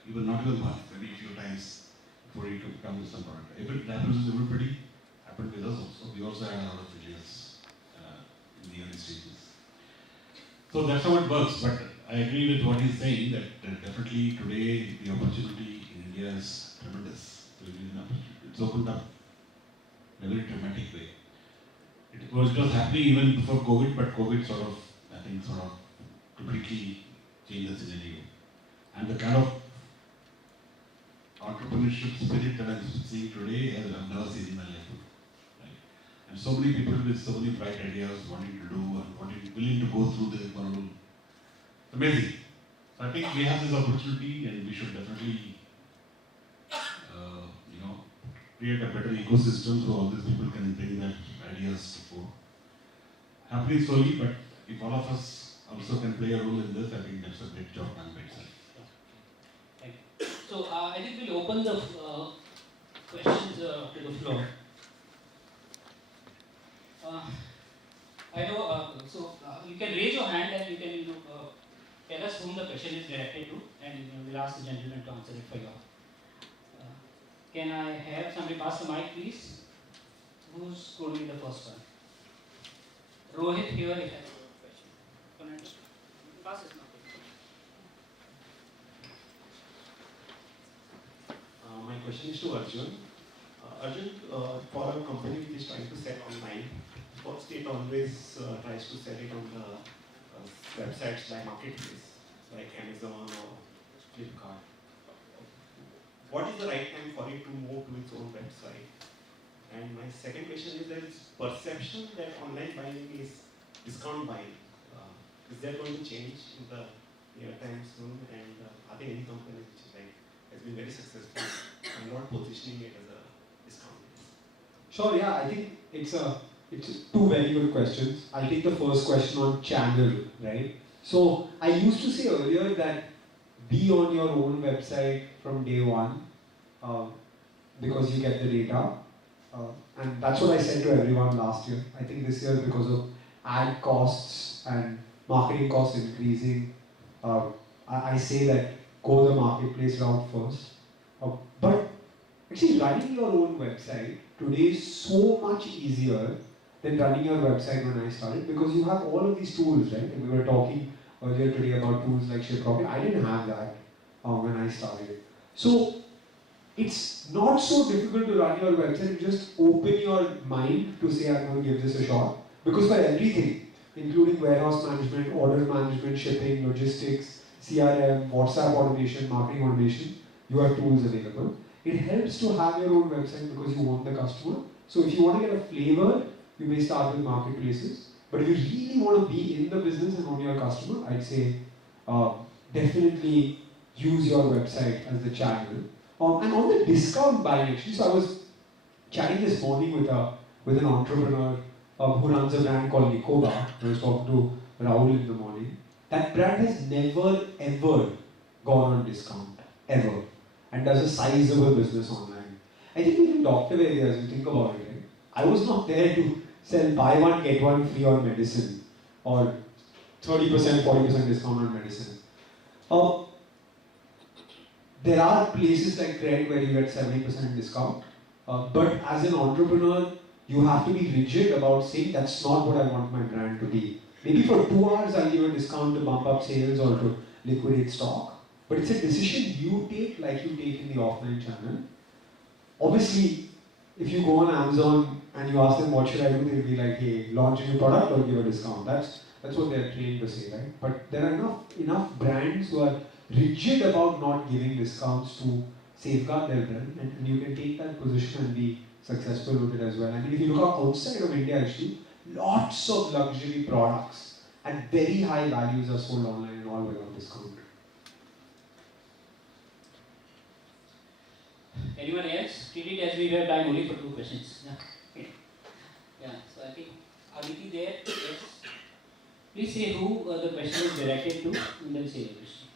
even not even once, maybe a few times before you come to some product. If it happens with everybody, happened with us also. We also had a lot of failures in the early stages. So that's how it works, but I agree with what he's saying that definitely today the opportunity in India is tremendous. It's opened up in a very dramatic way. It was just happening even before COVID, but COVID sort of completely changed the scenario. And the kind of entrepreneurship spirit that I'm seeing today, I've never seen in my life. Right? And so many people with so many bright ideas wanting to do and willing to go through the economy. Amazing. So I think we have this opportunity and we should definitely, create a better ecosystem so all these people can bring their ideas to fore. Happening slowly, but if all of us also can play a role in this, I think that's a great job done by itself. Thank you. So I think we'll open the questions to the floor. I know, you can raise your hand and you can tell us whom the question is directed to, and we'll ask the gentleman to answer it for you. Can I have somebody pass the mic, please? Who's going to be the first one? Rohit here, he has a question. Pass his mic. My question is to Arjun. Arjun, for a company which is trying to sell online, first it always tries to sell it on the websites like marketplace, like Amazon or Flipkart. What is the right time for it to move to its own website? And my second question is, there is perception that online buying is discount buying. Is that going to change in the near time soon? And are there any companies which has been very successful and not positioning it as a discount? Sure, yeah, I think it's two very good questions. I'll take the first question on channel, right? So I used to say earlier that be on your own website from day one because you get the data. And that's what I said to everyone last year. I think this year, because of ad costs and marketing costs increasing, I say that go the marketplace route first. But actually running your own website today is so much easier than running your website when I started, because you have all of these tools, right? And we were talking earlier today about tools like ShipRocket. I didn't have that when I started. So it's not so difficult to run your website. Just open your mind to say, I'm going to give this a shot. Because for everything, including warehouse management, order management, shipping, logistics, CRM, WhatsApp automation, marketing automation, you have tools available. It helps to have your own website because you want the customer. So if you want to get a flavor, you may start with marketplaces. But if you really want to be in the business and own your customer, I'd say definitely use your website as the channel. And on the discount buying, actually, so I was chatting this morning with an entrepreneur who runs a brand called Nicoba. I was talking to Rahul in the morning. That brand has never ever gone on discount, ever, and does a sizable business online. I think even doctor areas, you think about it, right? I was not there to sell buy one, get one free on medicine, or 30%, 40% discount on medicine. There are places like Trend where you get 70% discount, but as an entrepreneur, you have to be rigid about saying that's not what I want my brand to be. Maybe for 2 hours I'll give a discount to bump up sales or to liquidate stock, but it's a decision you take like you take in the offline channel. Obviously, if you go on Amazon and you ask them what should I do, they'll be like, hey, launch a new product or give a discount. That's what they're trained to say, right? But there are enough brands who are rigid about not giving discounts to safeguard their brand, and you can take that position and be successful with it as well. I mean, if you look outside of India, actually, lots of luxury products at very high values are sold online and all without discount. Anyone else? Treat it as we have time only for 2 questions. Yeah. So I think Aditi there. Yes. Please say who the question is directed to, and then say your question.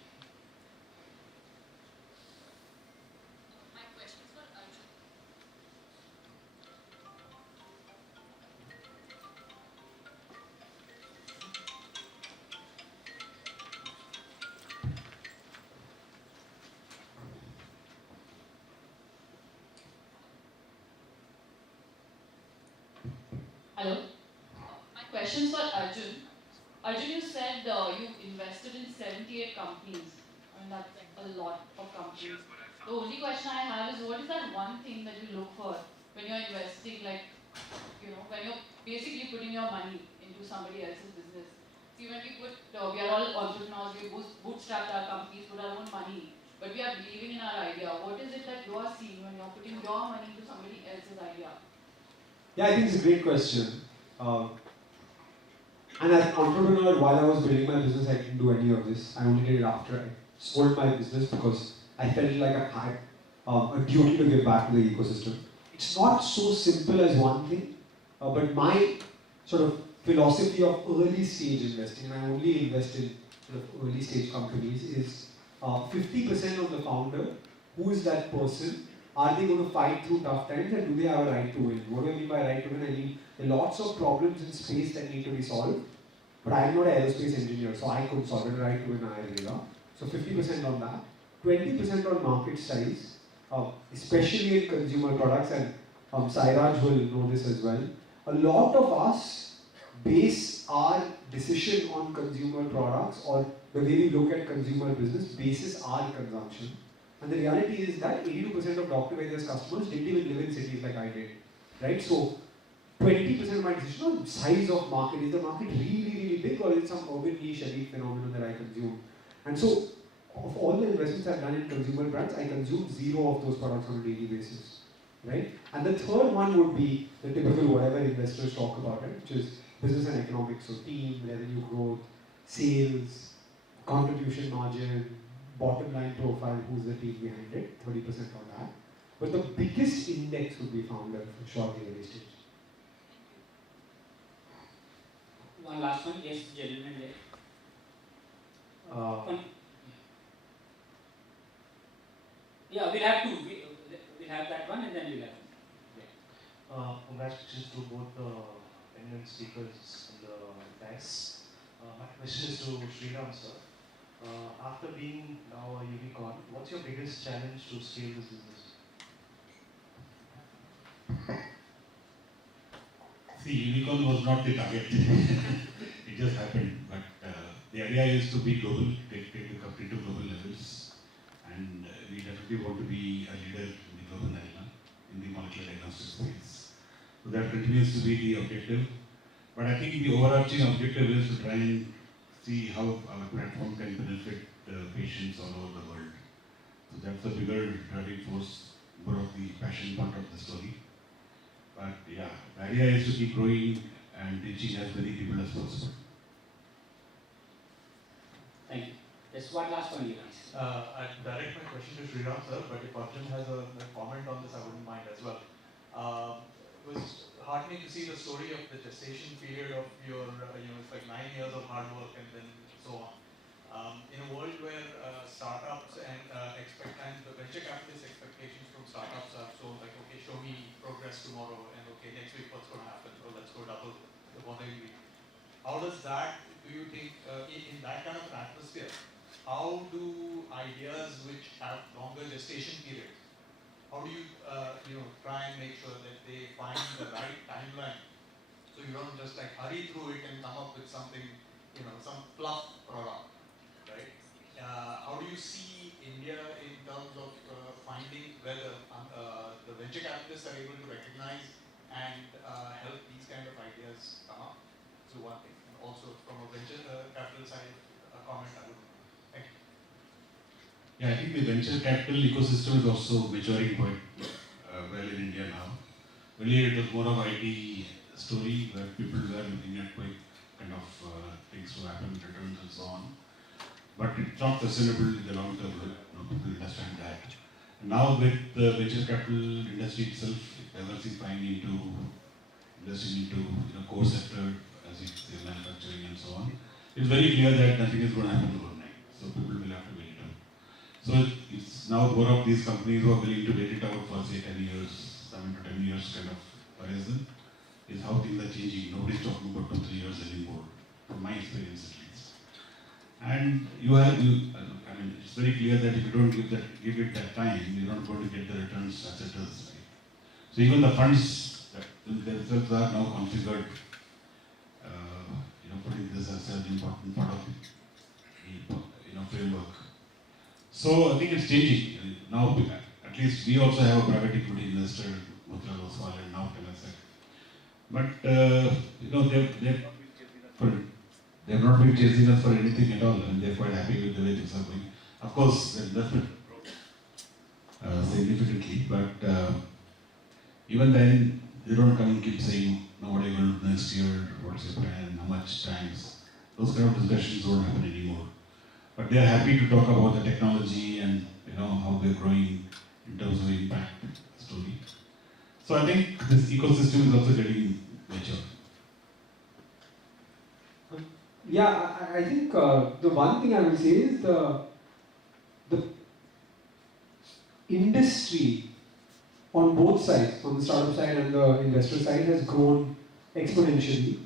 questions for Arjun. Arjun, you said you invested in 78 companies. I mean, that's a lot of companies. The only question I have is, what is that one thing that you look for when you're investing, like, when you're basically putting your money into somebody else's business? See, when we we are all entrepreneurs, we bootstrapped our companies, put our own money, but we are believing in our idea. What is it that you are seeing when you're putting your money into somebody else's idea? Yeah, I think it's a great question. And as an entrepreneur, while I was building my business, I didn't do any of this. I only did it after I sold my business because I felt like I had a duty to give back to the ecosystem. It's not so simple as one thing, but my sort of philosophy of early stage investing, and I only invest in sort of early stage companies, is 50% of the founder. Who is that person? Are they going to fight through tough times, and do they have a right to win? What do I mean by right to win? I mean, there are lots of problems in space that need to be solved, but I am not an aerospace engineer, so I couldn't solve it. Right to win, I. So 50% on that, 20% on market size, especially in consumer products, and Sairaj will know this as well. A lot of us base our decision on consumer products, or the way we look at consumer business bases our consumption. And the reality is that 82% of Dr. Vaidya's customers didn't even live in cities like I did, right? So 20% of my decision on size of market, is the market really, really big, or is it some urban niche elite phenomenon that I consume? And so, of all the investments I've done in consumer brands, I consume 0 of those products on a daily basis, right? And the third one would be the typical whatever investors talk about, right? Which is business and economics, so team, revenue growth, sales, contribution margin, bottom line profile, who's the team behind it, 30% on that. But the biggest index would be founder for sure in early stage. One last one, yes, gentleman there. Yeah, we'll have two. We'll have that one and then we'll have two. Congratulations to both the eminent speakers and the guys. My question is to Sriram, sir. After being now a unicorn, what's your biggest challenge to scale this business? See, unicorn was not the target. It just happened. But the idea is to be global, take the company to global levels. And we definitely want to be a leader in the global arena, in the molecular diagnostics space. So that continues to be the objective. But I think the overarching objective is to try and see how our platform can benefit patients all over the world. So that's the bigger driving force, more of the passion part of the story. But yeah, the idea is to keep growing and reaching as many people as possible. Thank you. There's one last one, guys. I'd direct my question to Sriram, sir, but if Arjun has a comment on this, I wouldn't mind as well. It was heartening to see the story of the gestation period of your, it's like 9 years of hard work and then so on. In a world where startups and the venture capitalist expectations from startups are so like, okay, show me progress tomorrow, and okay, next week what's going to happen? Oh, let's go double the following week. How does that, do you think, in that kind of an atmosphere, how do ideas which have longer gestation periods, how do you, try and make sure that they find the right timeline, so you don't just like hurry through it and come up with something, some fluff product, right? How do you see India in terms of finding whether the venture capitalists are able to recognize and help these kind of ideas come up? So one thing, and also from a venture capital side, a comment I would. Thank you. Yeah, I think the venture capital ecosystem is also maturing quite well in India now. Earlier it was more of IT story where people were looking at quick kind of things to happen, returns and so on. But it's not sustainable in the long term. People understand that. And now with the venture capital industry itself diversifying into investing into core sector as it's manufacturing and so on, it's very clear that nothing is going to happen overnight. So people will have to wait it out. So it's now more of these companies who are willing to wait it out for say 10 years, 7 to 10 years kind of horizon, is how things are changing. Nobody's talking about 2-3 years anymore, from my experience at least. And it's very clear that if you don't give it that time, you're not going to get the returns as it is. Right? So even the funds themselves are now configured is such an important part of the framework. So I think it's changing now. At least we also have a private equity investor, Motilal Oswal, and now Temasek. But they have not been chasing us for anything at all, and they're quite happy with the way things are going. Of course, the investment significantly, but even then, they don't come and keep saying, "No, what are you going to do next year? What's your plan? How much times?" Those kind of discussions don't happen anymore. But they are happy to talk about the technology and how they're growing in terms of impact story. So I think this ecosystem is also getting mature. Yeah, I think the one thing I will say is the industry on both sides, on the startup side and the investor side, has grown exponentially.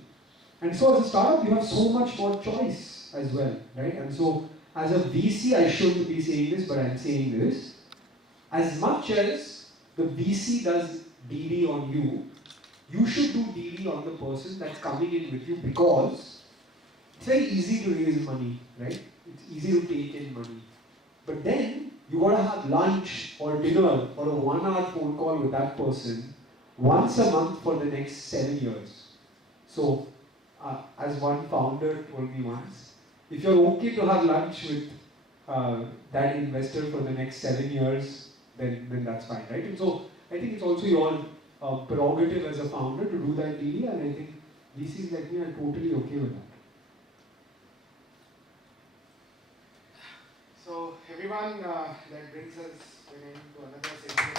And so as a startup, you have so much more choice as well, right? And so as a VC, I shouldn't be saying this, but I'm saying this. As much as the VC does DD on you, you should do DD on the person that's coming in with you, because it's very easy to raise money, right? It's easy to take in money. But then you gotta have lunch or dinner or a 1 hour phone call with that person once a month for the next 7 years. So, as one founder told me once, if you're okay to have lunch with that investor for the next 7 years, then that's fine, right? And so I think it's also your prerogative as a founder to do that deal, and I think VCs like me are totally okay with that. So everyone, that brings us to another session.